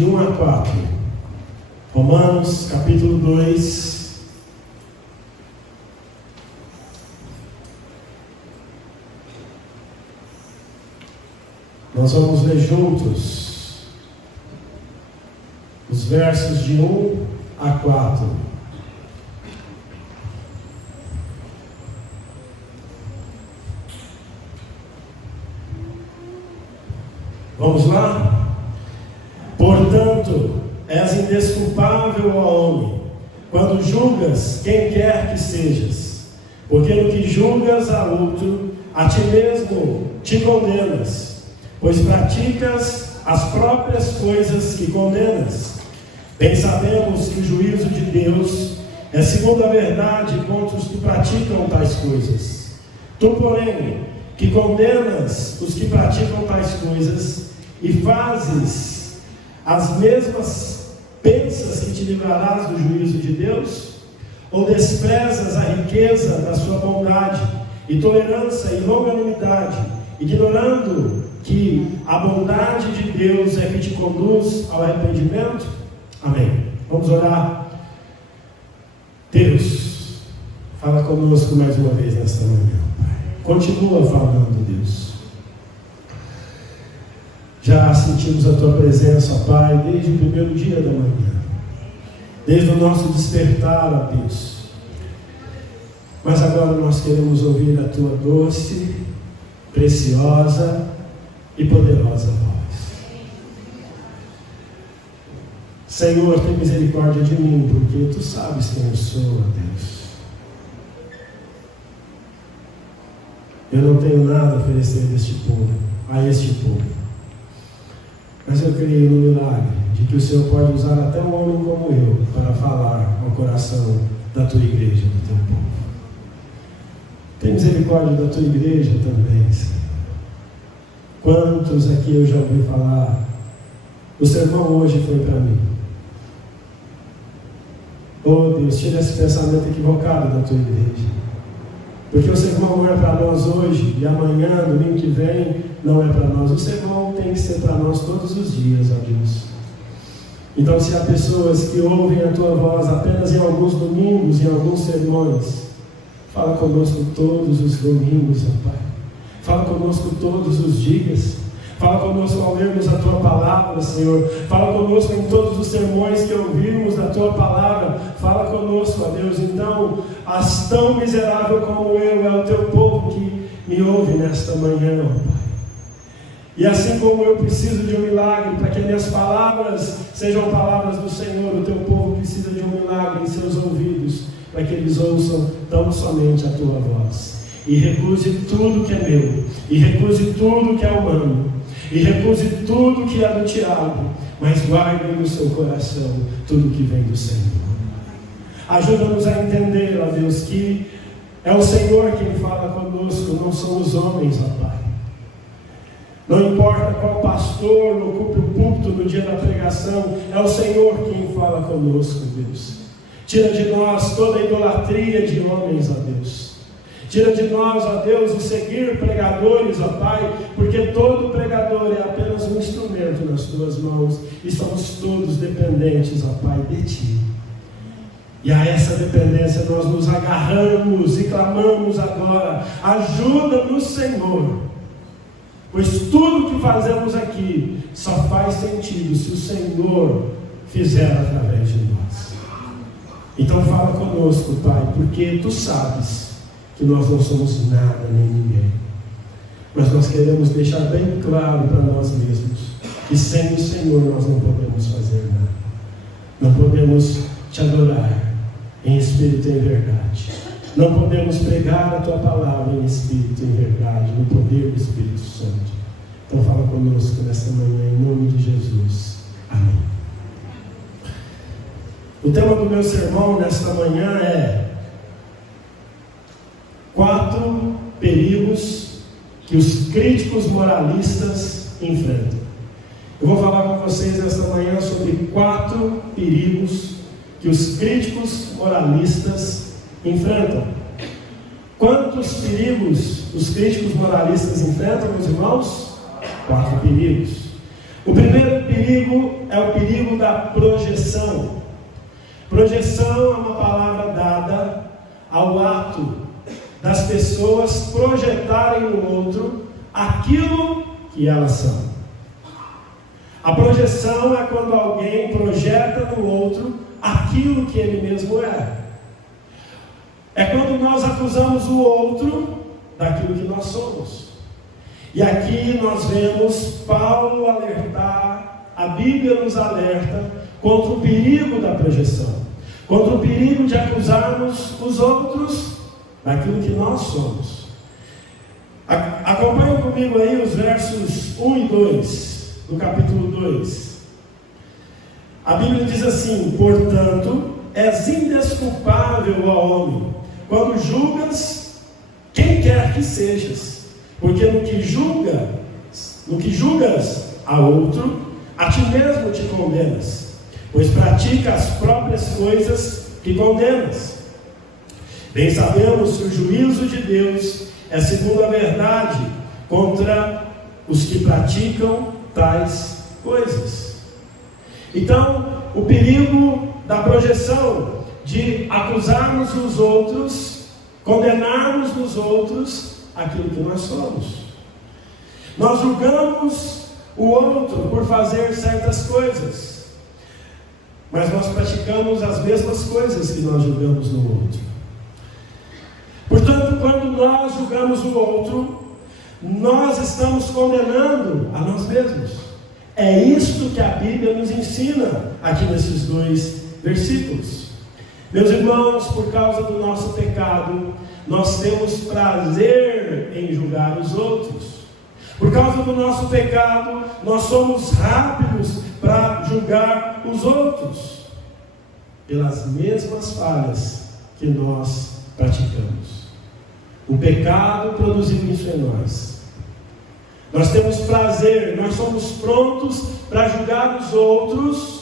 de 1 a 4. Romanos, capítulo 2. Nós vamos ler juntos os versos de 1 a 4. Vamos lá? Portanto, és indesculpável, ó homem, quando julgas quem quer que sejas, porque no que julgas a outro, a ti mesmo te condenas, pois praticas as próprias coisas que condenas. Bem sabemos que o juízo de Deus é segundo a verdade contra os que praticam tais coisas. Tu, porém, que condenas os que praticam tais coisas e fazes as mesmas, pensas que te livrarás do juízo de Deus? Ou desprezas a riqueza da sua bondade e tolerância e longanimidade, ignorando que a bondade de Deus é que te conduz ao arrependimento? Amém. Vamos orar. Deus, fala conosco mais uma vez nesta manhã, Pai. Continua falando, Deus. Já sentimos a Tua presença, Pai, desde o primeiro dia da manhã, desde o nosso despertar, ó Deus. Mas agora nós queremos ouvir a Tua doce, preciosa e poderosa voz. Senhor, tem misericórdia de mim, porque Tu sabes quem eu sou, ó Deus. Eu não tenho nada a oferecer a este povo. Mas eu creio no milagre de que o Senhor pode usar até um homem como eu para falar ao coração da Tua igreja, do Teu povo. Tem misericórdia da Tua igreja também, Senhor. Quantos aqui eu já ouvi falar? O sermão hoje foi para mim. Oh Deus, tira esse pensamento equivocado da Tua igreja. Porque o sermão não é para nós hoje, e amanhã, domingo que vem, não é para nós. O sermão tem que ser para nós todos os dias, ó Deus. Então, se há pessoas que ouvem a Tua voz apenas em alguns domingos, em alguns sermões, fala conosco todos os domingos, ó Pai. Fala conosco todos os dias. Fala conosco ao lermos a Tua palavra, Senhor. Fala conosco em todos os sermões que ouvimos da Tua palavra. Fala conosco, ó Deus. Então, as tão miserável como eu, é o Teu povo que me ouve nesta manhã, ó Pai. E assim como eu preciso de um milagre para que minhas palavras sejam palavras do Senhor, o Teu povo precisa de um milagre em seus ouvidos, para que eles ouçam tão somente a Tua voz. E recuse tudo que é meu, e recuse tudo que é humano, e recuse tudo que é do diabo, mas guarde no seu coração tudo que vem do Senhor. Ajuda-nos a entender, ó Deus, que é o Senhor quem fala conosco, não são os homens, ó Pai. Não importa qual pastor ocupe o púlpito no dia da pregação, é o Senhor quem fala conosco, Deus. Tira de nós toda a idolatria de homens, ó Deus. Tira de nós, ó Deus, o seguir pregadores, ó Pai, porque todo pregador é apenas um instrumento nas Tuas mãos, e somos todos dependentes, ó Pai, de Ti. E a essa dependência nós nos agarramos e clamamos agora: ajuda-nos, Senhor, pois tudo que fazemos aqui só faz sentido se o Senhor fizer através de nós. Então fala conosco, Pai, porque Tu sabes que nós não somos nada nem ninguém, mas nós queremos deixar bem claro para nós mesmos que sem o Senhor nós não podemos fazer nada. Não podemos Te adorar em espírito e em verdade. Não podemos pregar a Tua palavra em espírito e em verdade, no poder do Espírito Santo. Então fala conosco nesta manhã, em nome de Jesus. Amém. O tema do meu sermão nesta manhã é 4 perigos que os críticos moralistas enfrentam. Eu vou falar com vocês nesta manhã sobre 4 perigos que os críticos moralistas enfrentam. Quantos perigos os críticos moralistas enfrentam, meus irmãos? 4 perigos. O primeiro perigo é o perigo da projeção. Projeção é uma palavra dada ao ato das pessoas projetarem no outro aquilo que elas são. A projeção é quando alguém projeta no outro aquilo que ele mesmo é. É quando nós acusamos o outro daquilo que nós somos. E aqui nós vemos Paulo alertar, a Bíblia nos alerta contra o perigo da projeção, contra o perigo de acusarmos os outros daquilo que nós somos. Acompanhe comigo aí os versos 1 e 2, do capítulo 2. A Bíblia diz assim: portanto, és indesculpável, ó homem, quando julgas quem quer que sejas, porque no que julgas a outro, a ti mesmo te condenas, pois pratica as próprias coisas que condenas. Bem sabemos que o juízo de Deus é segundo a verdade contra os que praticam tais coisas. Então, o perigo da projeção, de acusarmos os outros, condenarmos nos outros aquilo que nós somos. Nós julgamos o outro por fazer certas coisas, mas nós praticamos as mesmas coisas que nós julgamos no outro. Portanto, quando nós julgamos o outro, nós estamos condenando a nós mesmos. É isto que a Bíblia nos ensina aqui nesses 2 versículos. Meus irmãos, por causa do nosso pecado, nós temos prazer em julgar os outros. Por causa do nosso pecado, nós somos rápidos para julgar os outros, pelas mesmas falhas que nós praticamos. O pecado produziu isso em nós. Nós temos prazer, nós somos prontos para julgar os outros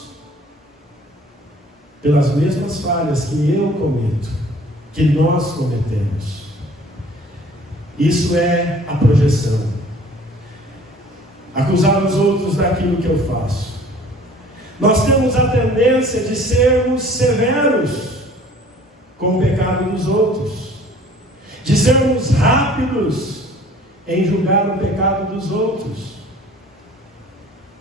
pelas mesmas falhas que eu cometo, que nós cometemos. Isso é a projeção. Acusar os outros daquilo que eu faço. Nós temos a tendência de sermos severos com o pecado dos outros, de sermos rápidos em julgar o pecado dos outros.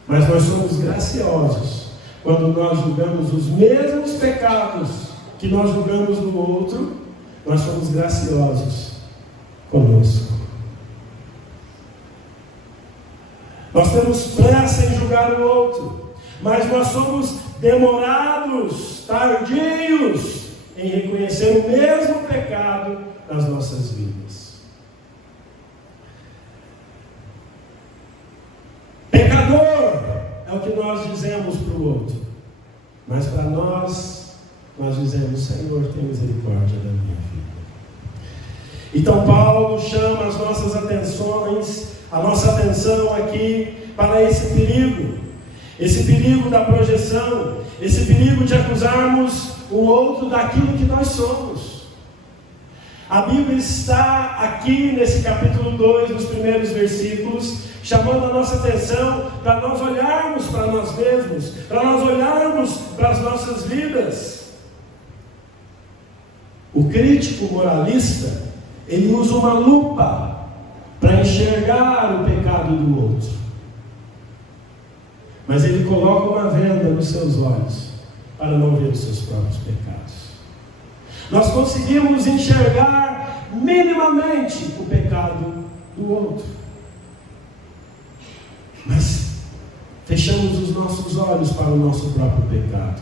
Mas nós somos graciosos quando nós julgamos os mesmos pecados que nós julgamos no outro. Nós somos graciosos conosco. Nós temos pressa em julgar o outro, mas nós somos demorados, tardios em reconhecer o mesmo pecado nas nossas vidas. Pecador é o que nós dizemos para o outro, mas para nós dizemos: Senhor, tem misericórdia da minha vida. Então Paulo chama as nossas atenções, a nossa atenção aqui para esse perigo da projeção, esse perigo de acusarmos o outro daquilo que nós somos. A Bíblia está aqui nesse capítulo 2, nos primeiros versículos, chamando a nossa atenção para nós olharmos para nós mesmos, para nós olharmos para as nossas vidas. O crítico moralista, ele usa uma lupa para enxergar o pecado do outro, mas ele coloca uma venda nos seus olhos para não ver os seus próprios pecados. Nós conseguimos enxergar minimamente o pecado do outro, mas fechamos os nossos olhos para o nosso próprio pecado.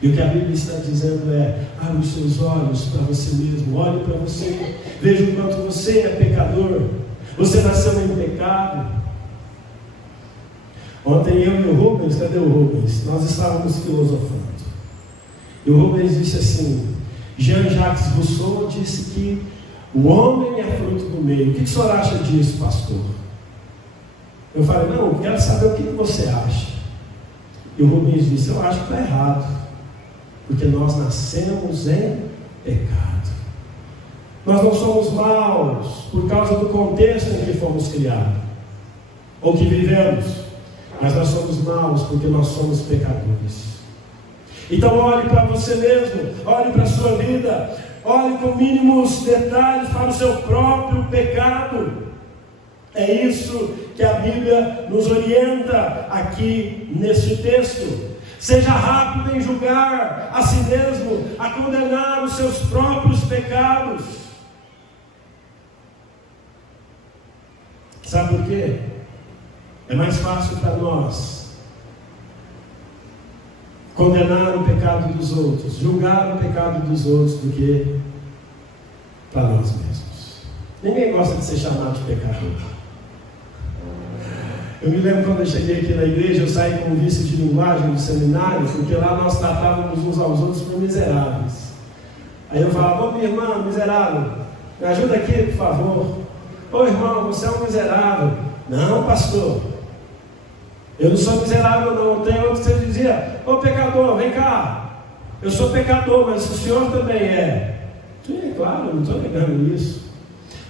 E o que a Bíblia está dizendo é: abra os seus olhos para você mesmo, olhe para você, veja o quanto você é pecador. Você nasceu em pecado. Ontem eu e o Rubens, cadê o Rubens? Nós estávamos filosofando. E o Rubens disse assim: Jean-Jacques Rousseau disse que o homem é fruto do meio. O que o senhor acha disso, pastor? Eu falei: não, eu quero saber o que você acha. E o Rubens disse: eu acho que está errado, porque nós nascemos em pecado. Nós não somos maus por causa do contexto em que fomos criados, ou que vivemos. mas nós somos maus porque nós somos pecadores. Então olhe para você mesmo, olhe para a sua vida, olhe com mínimos detalhes para o seu próprio pecado. É isso que a Bíblia nos orienta aqui neste texto. Seja rápido em julgar a si mesmo, a condenar os seus próprios pecados. Sabe por quê? É mais fácil para nós condenar o pecado dos outros, julgar o pecado dos outros, do que para nós mesmos. Ninguém gosta de ser chamado de pecador. Eu me lembro quando eu cheguei aqui na igreja, eu saí com um vício de linguagem do seminário, porque lá nós tratávamos uns aos outros por miseráveis. Aí eu falava: ô minha irmã, miserável, me ajuda aqui, por favor. Ô irmão, você é um miserável. Não, pastor, eu não sou miserável não. Tem outro que você dizia: ô pecador, vem cá, eu sou pecador, mas o senhor também é. Sim, claro, eu não estou negando isso.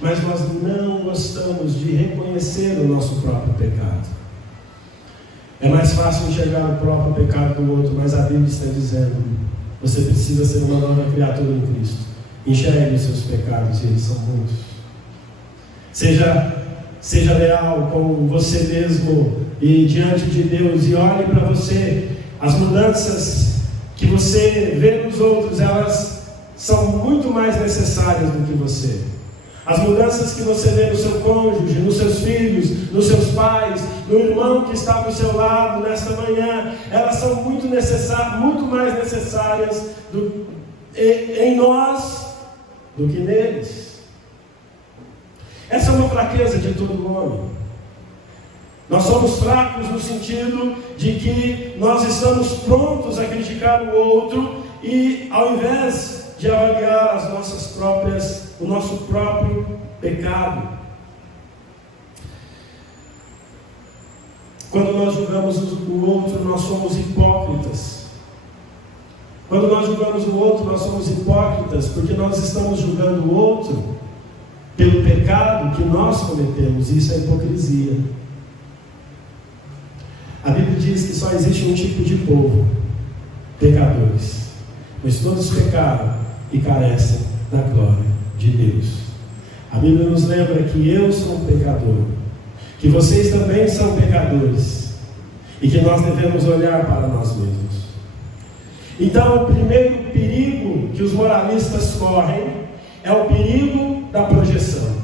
Mas nós não gostamos de reconhecer o nosso próprio pecado. É mais fácil enxergar o próprio pecado do outro, mas a Bíblia está dizendo: você precisa ser uma nova criatura em Cristo. Enxergue os seus pecados, e eles são muitos. Seja leal com você mesmo e diante de Deus, e olhe para você. As mudanças que você vê nos outros, elas são muito mais necessárias do que você. As mudanças que você vê no seu cônjuge, nos seus filhos, nos seus pais, no irmão que está do seu lado nesta manhã, elas são muito mais necessárias em nós do que neles. Essa é uma fraqueza de todo homem. Nós somos fracos no sentido de que nós estamos prontos a criticar o outro e, ao invés de avaliar o nosso próprio pecado. Quando nós julgamos o outro, nós somos hipócritas. Quando nós julgamos o outro, nós somos hipócritas, porque nós estamos julgando o outro pelo pecado que nós cometemos. Isso é hipocrisia. A Bíblia diz que só existe um tipo de povo: pecadores. Pois todos pecaram e carecem da glória de Deus. A Bíblia nos lembra que eu sou um pecador, que vocês também são pecadores, e que nós devemos olhar para nós mesmos. Então, o primeiro perigo que os moralistas correm é o perigo da projeção.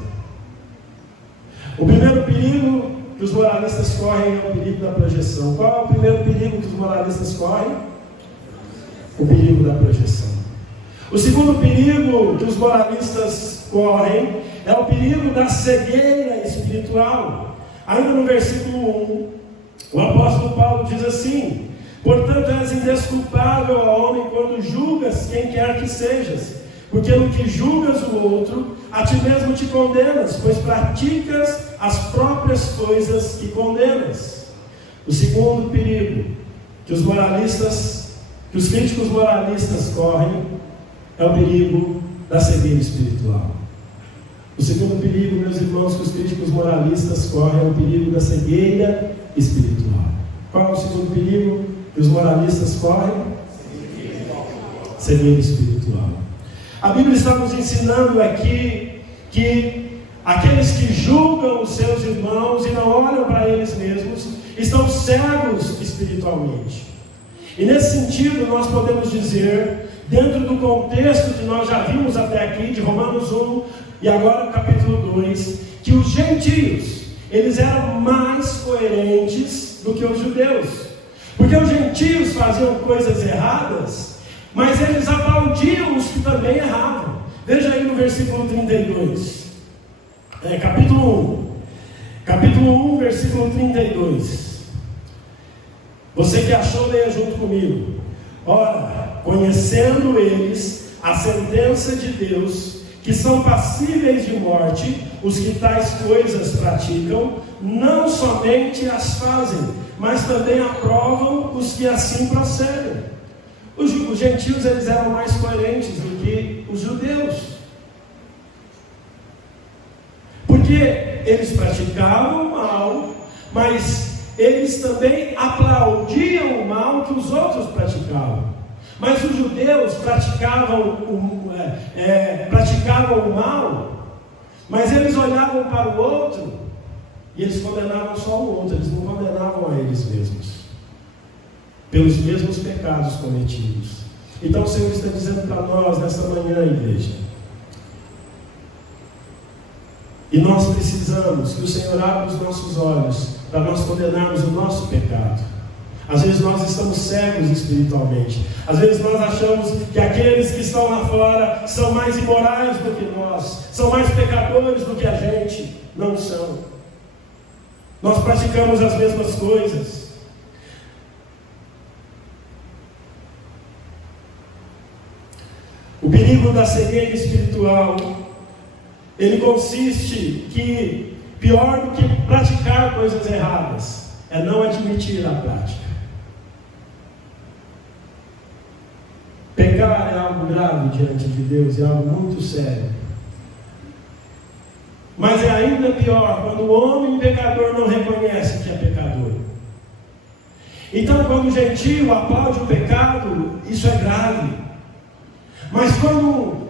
O primeiro perigo que os moralistas correm é o perigo da projeção. Qual é o primeiro perigo que os moralistas correm? O perigo da projeção. O segundo perigo que os moralistas correm é o perigo da cegueira espiritual. Ainda no versículo 1, o apóstolo Paulo diz assim: portanto és indesculpável, ó homem, quando julgas quem quer que sejas, porque no que julgas o outro, a ti mesmo te condenas, pois praticas as próprias coisas que condenas. O segundo perigo que os críticos moralistas correm é o perigo da cegueira espiritual. O segundo perigo, meus irmãos, que os críticos moralistas correm é o perigo da cegueira espiritual. Qual é o segundo perigo que os moralistas correm? Cegueira espiritual. A Bíblia está nos ensinando aqui que aqueles que julgam os seus irmãos e não olham para eles mesmos estão cegos espiritualmente. E nesse sentido nós podemos dizer, dentro do contexto que nós já vimos até aqui, de Romanos 1 e agora no capítulo 2, que os gentios, eles eram mais coerentes do que os judeus. Porque os gentios faziam coisas erradas, mas eles aplaudiam os que também erravam. Veja aí no versículo 32, capítulo 1, versículo 32. Você que achou, leia junto comigo. Ora, conhecendo eles a sentença de Deus, que são passíveis de morte, os que tais coisas praticam, não somente as fazem, mas também aprovam os que assim procedem. Os gentios, eles eram mais coerentes do que os judeus, porque eles praticavam o mal, mas eles também aplaudiam o mal que os outros praticavam. Mas os judeus praticavam o mal, mas eles olhavam para o outro e eles condenavam só o outro, eles não condenavam a eles mesmos, pelos mesmos pecados cometidos. Então o Senhor está dizendo para nós nesta manhã, igreja, e nós precisamos que o Senhor abra os nossos olhos para nós condenarmos o nosso pecado. Às vezes nós estamos cegos espiritualmente. Às vezes nós achamos que aqueles que estão lá fora são mais imorais do que nós, são mais pecadores do que a gente. Não são. Nós praticamos as mesmas coisas. O perigo da cegueira espiritual, ele consiste que, pior do que praticar coisas erradas, é não admitir a prática. Pecar é algo grave diante de Deus, é algo muito sério. Mas é ainda pior quando o homem pecador não reconhece que é pecador. Então, quando o gentio aplaude o pecado, isso é grave. Mas quando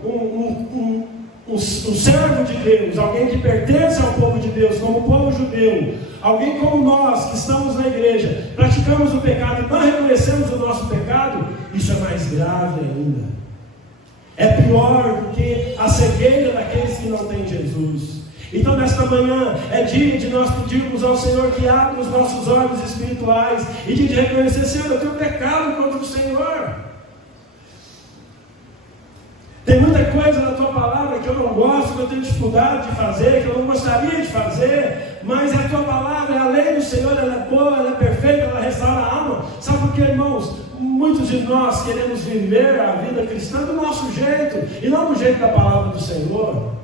um servo de Deus, alguém que pertence ao povo de Deus, como o povo judeu, alguém como nós que estamos na igreja, praticamos o pecado e não reconhecemos o nosso pecado, isso é mais grave ainda. É pior do que a cegueira daqueles que não têm Jesus. Então nesta manhã é dia de nós pedirmos ao Senhor que abra os nossos olhos espirituais e de reconhecer: Senhor, eu tenho pecado contra o Senhor. Tem muita coisa na tua palavra que eu não gosto, que eu tenho dificuldade de fazer, que eu não gostaria de fazer, mas a tua palavra, a lei do Senhor, ela é boa, ela é perfeita, ela restaura a alma. Sabe por quê, irmãos? Muitos de nós queremos viver a vida cristã do nosso jeito, e não do jeito da palavra do Senhor.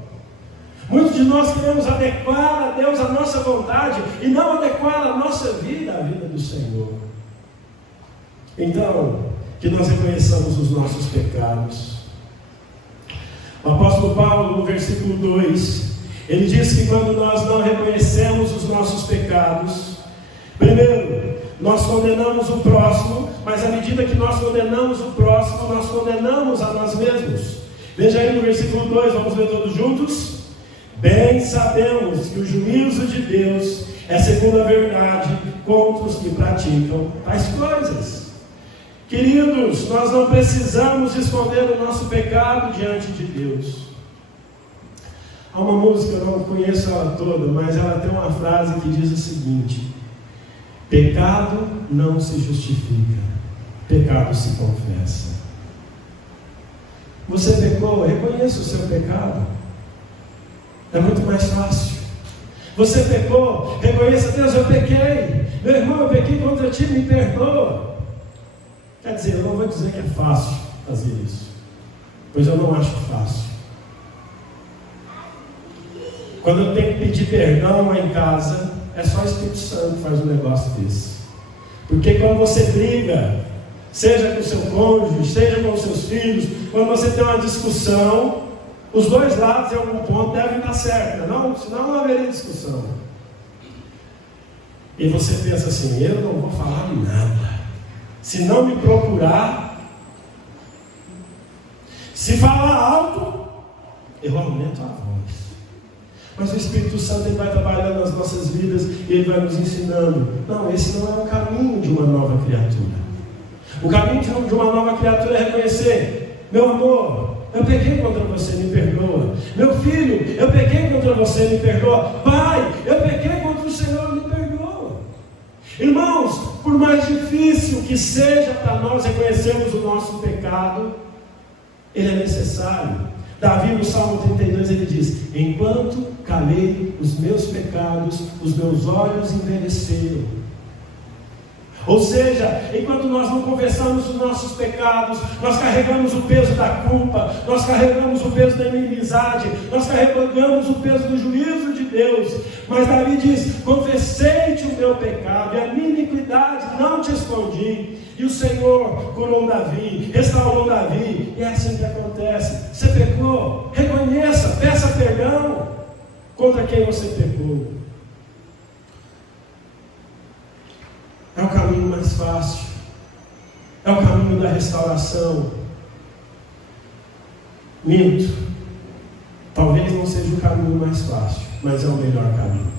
Muitos de nós queremos adequar a Deus a nossa vontade, e não adequar a nossa vida à vida do Senhor. Então, que nós reconheçamos os nossos pecados. O apóstolo Paulo, no versículo 2, ele diz que quando nós não reconhecemos os nossos pecados, primeiro, nós condenamos o próximo, mas à medida que nós condenamos o próximo, nós condenamos a nós mesmos. Veja aí no versículo 2, vamos ler todos juntos? Bem sabemos que o juízo de Deus é segundo a verdade contra os que praticam tais coisas. Queridos, nós não precisamos esconder o nosso pecado diante de Deus. Há uma música, eu não conheço ela toda, mas ela tem uma frase que diz o seguinte: pecado não se justifica, pecado se confessa. Você pecou, reconheça o seu pecado. É muito mais fácil. Você pecou, reconheça: Deus, eu pequei. Meu irmão, eu pequei contra ti, me perdoa. Quer dizer, eu não vou dizer que é fácil fazer isso, pois eu não acho fácil. Quando eu tenho que pedir perdão lá em casa, é só o Espírito Santo que faz um negócio desse. Porque quando você briga, seja com o seu cônjuge, seja com os seus filhos, quando você tem uma discussão, os dois lados em algum ponto devem estar certos, senão não haveria discussão. E você pensa assim: eu não vou falar nada. Se não me procurar, se falar alto, eu aumento a voz. Mas o Espírito Santo, ele vai trabalhando nas nossas vidas e ele vai nos ensinando. Não, esse não é o caminho de uma nova criatura. O caminho de uma nova criatura é reconhecer: meu amor, eu pequei contra você, me perdoa. Meu filho, eu pequei contra você, me perdoa. Pai, eu pequei contra o Senhor, me perdoa. Irmãos, por mais difícil que seja para nós reconhecermos o nosso pecado, ele é necessário. Davi, no Salmo 32, ele diz: enquanto calei os meus pecados, os meus olhos envelheceram. Ou seja, enquanto nós não confessamos os nossos pecados, nós carregamos o peso da culpa, nós carregamos o peso da inimizade, nós carregamos o peso do juízo de Deus. Mas Davi diz: confessei-te o meu pecado e a minha iniquidade não te escondi. E o Senhor curou Davi, restaurou Davi. E é assim que acontece. Você pecou, reconheça, peça perdão contra quem você pecou. É o caminho mais fácil. É o caminho da restauração. Minto. Talvez não seja o caminho mais fácil, mas é o melhor caminho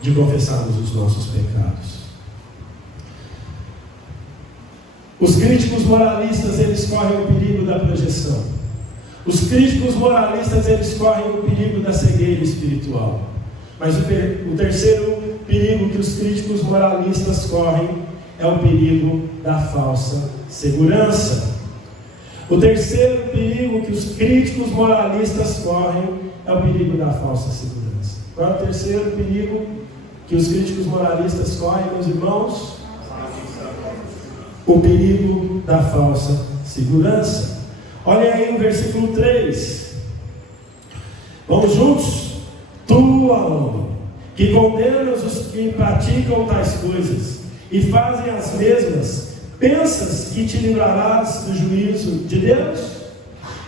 de confessarmos os nossos pecados. Os críticos moralistas, eles correm o perigo da projeção. Os críticos moralistas, eles correm o perigo da cegueira espiritual. Mas o terceiro perigo que os críticos moralistas correm é o perigo da falsa segurança. O terceiro perigo que os críticos moralistas correm é o perigo da falsa segurança. Qual é o terceiro perigo que os críticos moralistas correm, meus irmãos? O perigo da falsa segurança. Olha aí o versículo 3. Vamos juntos? Tu, homem, que condenas os que praticam tais coisas e fazem as mesmas, pensas que te livrarás do juízo de Deus?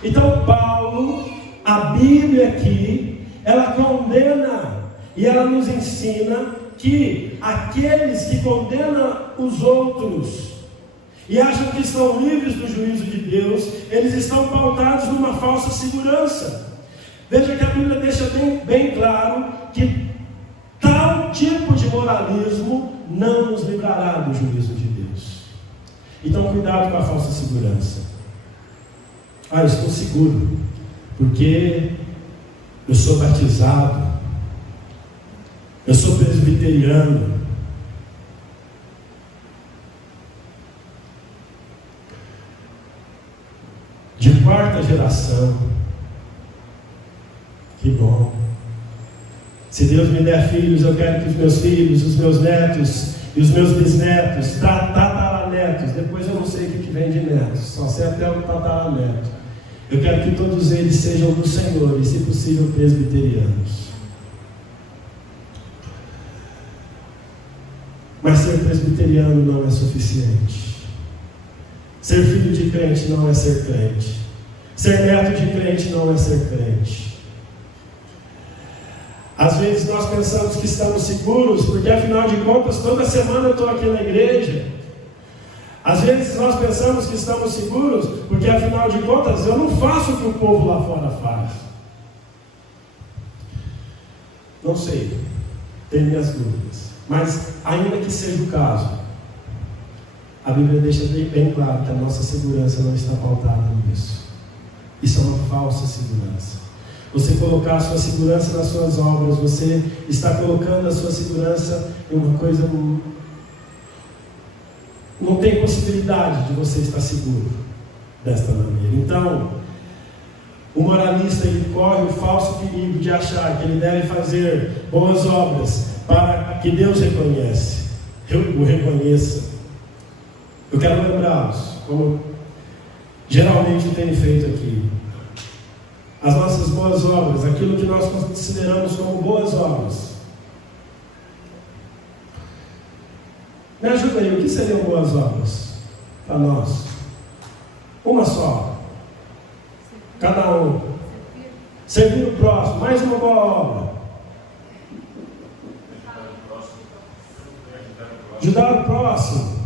Então Paulo, a Bíblia aqui, ela condena e ela nos ensina que aqueles que condenam os outros e acham que estão livres do juízo de Deus, eles estão pautados numa falsa segurança. Veja que a Bíblia deixa bem claro que tal tipo de moralismo não nos livrará do juízo de Deus. Então cuidado com a falsa segurança. Eu estou seguro, porque eu sou batizado, eu sou presbiteriano. De quarta geração. Que bom. Se Deus me der filhos, eu quero que os meus filhos, os meus netos e os meus bisnetos, tataranetos, depois eu não sei o que vem de netos, só sei até o tataraneto. Eu quero que todos eles sejam do Senhor e, se possível, presbiterianos. Mas ser presbiteriano não é suficiente. Ser filho de crente não é ser crente. Ser neto de crente não é ser crente. Às vezes nós pensamos que estamos seguros, porque afinal de contas, toda semana eu estou aqui na igreja. Às vezes nós pensamos que estamos seguros, porque afinal de contas eu não faço o que o povo lá fora faz. Não sei, tenho minhas dúvidas. Mas ainda que seja o caso, a Bíblia deixa bem claro que a nossa segurança não está pautada nisso. Isso é uma falsa segurança. Você colocar a sua segurança nas suas obras, você está colocando a sua segurança em uma coisa. Não tem possibilidade de você estar seguro desta maneira. Então, o moralista, ele corre o falso perigo de achar que ele deve fazer boas obras para que Deus o reconheça. Eu quero lembrá-los, como geralmente tenho feito aqui, as nossas boas obras, aquilo que nós consideramos como boas obras. Me ajuda aí, o que seriam boas obras para nós? Uma só. Cada um. Servir o próximo, mais uma boa obra. Ajudar o próximo.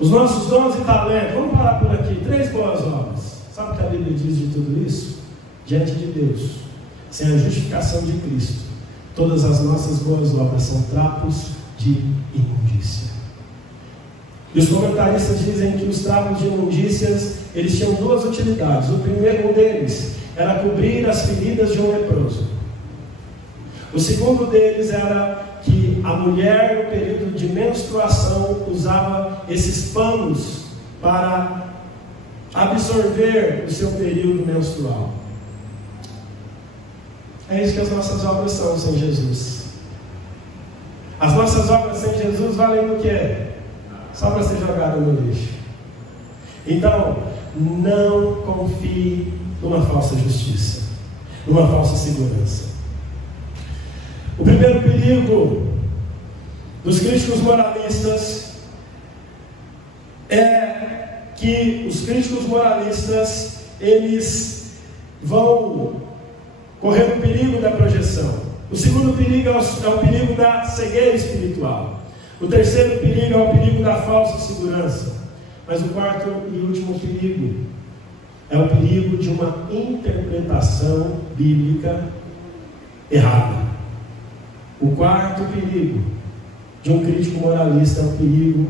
Os nossos dons e talentos. Vamos parar por aqui. 3 boas obras. Sabe o que a Bíblia diz de tudo isso? Diante de Deus, sem a justificação de Cristo, todas as nossas boas obras são trapos de imundícia. E os comentaristas dizem que os trapos de imundícias, eles tinham 2 utilidades. O primeiro deles era cobrir as feridas de um leproso. O segundo deles era que a mulher, no período de menstruação, usava esses panos para absorver o seu período menstrual. É isso que as nossas obras são sem Jesus. As nossas obras sem Jesus valem o quê? Só para ser jogada no lixo. Então, não confie numa falsa justiça, numa falsa segurança. O primeiro perigo dos críticos moralistas é que os críticos moralistas, eles vão correr o perigo da projeção. O segundo perigo é o perigo da cegueira espiritual. O terceiro perigo é o perigo da falsa segurança. Mas o quarto e último perigo é o perigo de uma interpretação bíblica errada. O quarto perigo de um crítico moralista é o perigo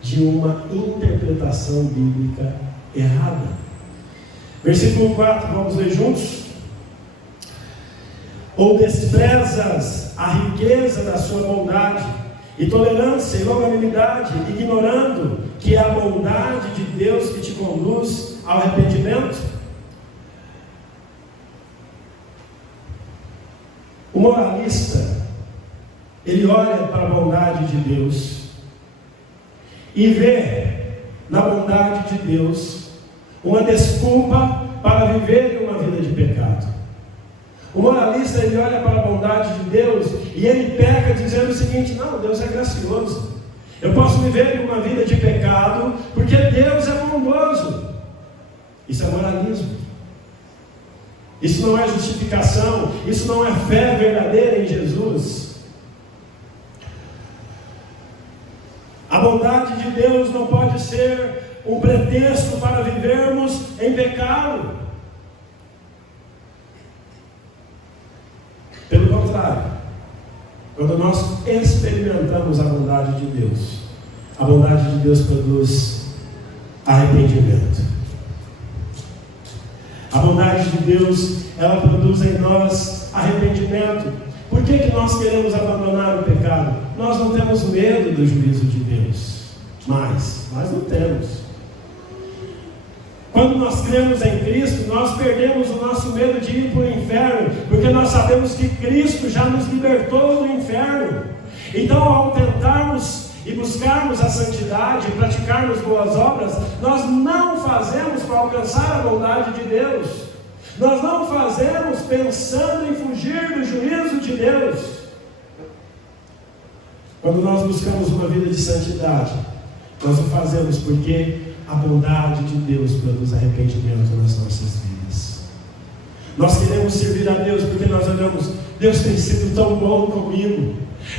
de uma interpretação bíblica errada. Versículo 4, vamos ler juntos? Ou desprezas a riqueza da sua bondade e tolerância e longanimidade, ignorando que é a bondade de Deus que te conduz ao arrependimento? O moralista, ele olha para a bondade de Deus e vê na bondade de Deus uma desculpa para viver uma vida de pecado. O moralista, ele olha para a bondade de Deus e ele peca dizendo o seguinte: não, Deus é gracioso, eu posso viver uma vida de pecado porque Deus é bondoso. Isso é moralismo. Isso não é justificação, isso não é fé verdadeira em Jesus. A bondade de Deus não pode ser um pretexto para vivermos em pecado. Pelo contrário, quando nós experimentamos a bondade de Deus, a bondade de Deus produz arrependimento. A bondade de Deus, ela produz em nós arrependimento. Por que nós queremos abandonar o pecado? Nós não temos medo do juízo de Deus, mas não temos. Quando nós cremos em Cristo, nós perdemos o nosso medo de ir para o inferno, porque nós sabemos que Cristo já nos libertou do inferno. Então, ao tentarmos e buscarmos a santidade e praticarmos boas obras, nós não fazemos para alcançar a bondade de Deus. Nós não fazemos pensando em fugir do juízo de Deus. Quando nós buscamos uma vida de santidade, nós o fazemos porque a bondade de Deus produz arrependimento nas nossas vidas. Nós queremos servir a Deus porque nós olhamos: Deus tem sido tão bom comigo.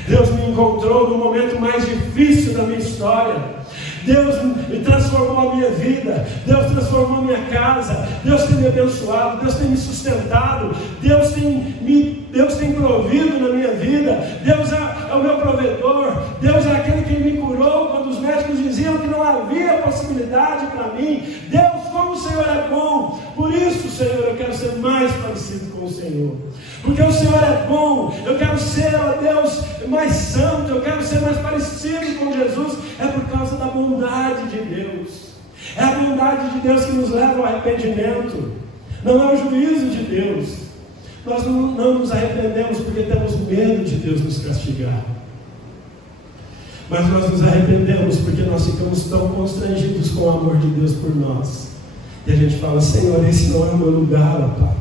Deus me encontrou no momento mais difícil da minha história. Deus me transformou a minha vida. Deus transformou a minha casa. Deus tem me abençoado. Deus tem me sustentado. Deus tem provido na minha vida. Deus é o meu provedor. Deus é aquele que me curou quando os médicos diziam que não havia possibilidade para mim. Deus, como o Senhor é bom. Por isso, Senhor, eu quero ser mais parecido com o Senhor. Porque o Senhor é bom. Eu quero ser, ó Deus, mais santo. Eu quero ser mais parecido com Jesus. É por causa da bondade de Deus. É a bondade de Deus que nos leva ao arrependimento. Não é o juízo de Deus. Nós não nos arrependemos porque temos medo de Deus nos castigar. Mas nós nos arrependemos porque nós ficamos tão constrangidos com o amor de Deus por nós. E a gente fala: Senhor, esse não é o meu lugar, ó Pai.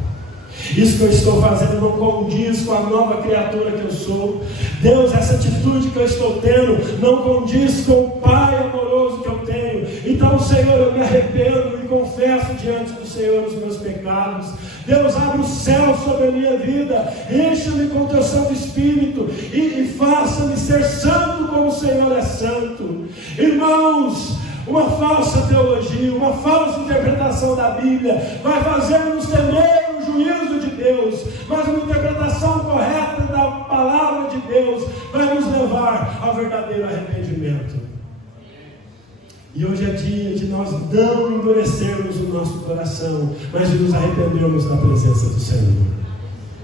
Isso que eu estou fazendo não condiz com a nova criatura que eu sou. Deus, essa atitude que eu estou tendo não condiz com o Pai amoroso que eu tenho. Então, Senhor, eu me arrependo e confesso diante do Senhor os meus pecados. Deus, abre o céu sobre a minha vida, encha-me com o teu Santo Espírito e faça-me ser santo como o Senhor é santo. Irmãos, uma falsa teologia, uma falsa interpretação da Bíblia vai fazer-nos temer o juízo de Deus, mas uma interpretação correta da palavra de Deus vai nos levar ao verdadeiro arrependimento. E hoje é dia de nós não endurecermos o nosso coração, mas de nos arrependermos da presença do Senhor,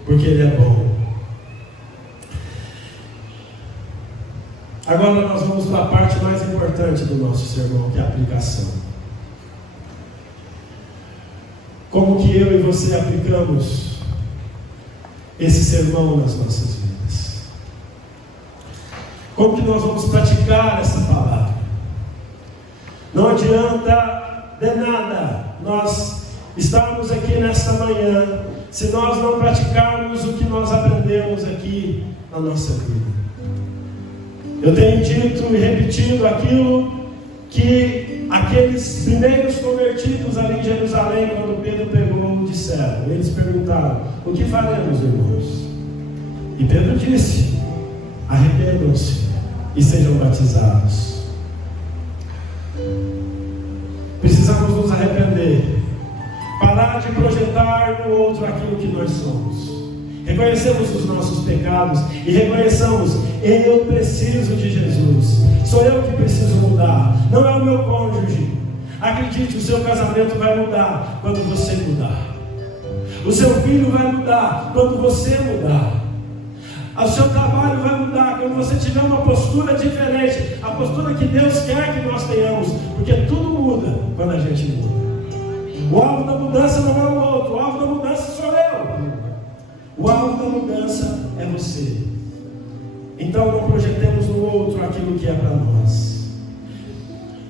porque Ele é bom. Agora nós vamos para a parte mais importante do nosso sermão, que é a aplicação. Como que eu e você aplicamos esse sermão nas nossas vidas? Como que nós vamos praticar essa palavra? Não adianta de nada nós estarmos aqui nesta manhã se nós não praticarmos o que nós aprendemos aqui na nossa vida. Eu tenho dito e repetido aquilo que aqueles primeiros convertidos ali em Jerusalém, quando Pedro pregou, disseram. Eles perguntaram: o que faremos, irmãos? E Pedro disse: arrependam-se e sejam batizados. Precisamos nos arrepender, parar de projetar no outro aquilo que nós somos. Reconhecemos os nossos pecados e reconheçamos: eu preciso de Jesus, sou eu que preciso mudar, não é o meu cônjuge. Acredite, o seu casamento vai mudar quando você mudar. O seu filho vai mudar quando você mudar. O seu trabalho vai mudar quando você tiver uma postura diferente, a postura que Deus quer que nós tenhamos, porque tudo muda quando a gente muda. O alvo da mudança não é o outro, o alvo da mudança sou eu. O alvo da mudança é você. Então não projetemos no outro aquilo que é para nós.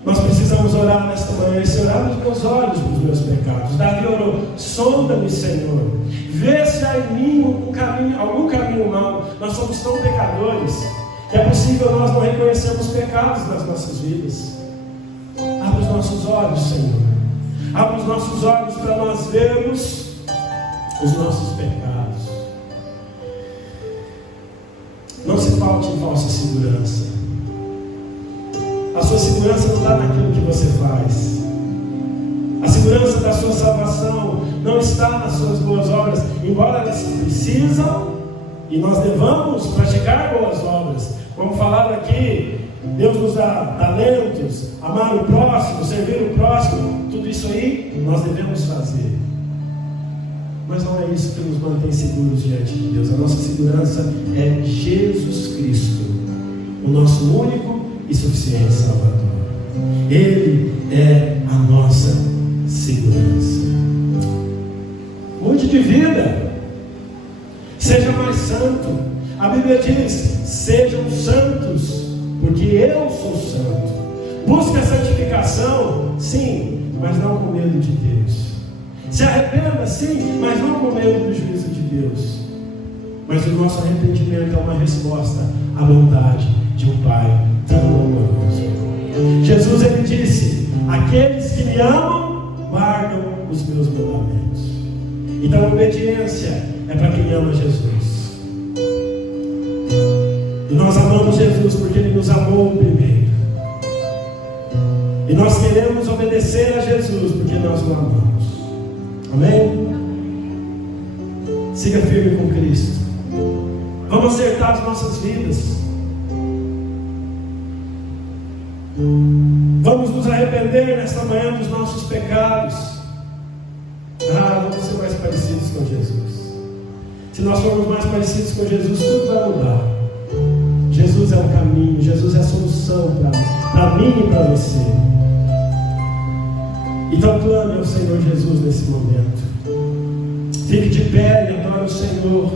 Nós precisamos orar nesta manhã, e orar nos meus olhos para os meus pecados. Davi orou: sonda-me, Senhor, vê se há em mim algum caminho mau. Nós somos tão pecadores que é possível nós não reconhecermos pecados nas nossas vidas. Abra os nossos olhos, Senhor. Abra os nossos olhos para nós vermos os nossos pecados. Não se paute em falsa segurança. A sua segurança não está naquilo que você faz. A segurança da sua salvação não está nas suas boas obras, embora elas precisam e nós devamos praticar boas obras. Como falaram aqui, Deus nos dá talentos, amar o próximo, servir o próximo, tudo isso aí nós devemos fazer. Mas não é isso que nos mantém seguros diante de Deus. A nossa segurança é Jesus Cristo, o nosso único e suficiente Salvador. Ele é a nossa segurança. Mude de vida, seja mais santo. A Bíblia diz: sejam santos, porque eu sou santo. Busque a santificação, sim, mas não com medo de Deus. Se arrependa, sim, mas não com medo do juízo de Deus. Mas o nosso arrependimento é uma resposta à vontade de um Pai tão amoroso. Jesus, ele disse: aqueles que me amam guardam os meus mandamentos. Então a obediência é para quem ama Jesus. E nós amamos Jesus porque Ele nos amou primeiro. E nós queremos obedecer a Jesus porque nós o amamos. Amém? Siga firme com Cristo. Vamos acertar as nossas vidas. Vamos nos arrepender nesta manhã dos nossos pecados. Vamos ser mais parecidos com Jesus. Se nós formos mais parecidos com Jesus, tudo vai mudar. Jesus é o caminho, Jesus é a solução para mim e para você. Então clame ao Senhor Jesus nesse momento. Fique de pé e adore o Senhor.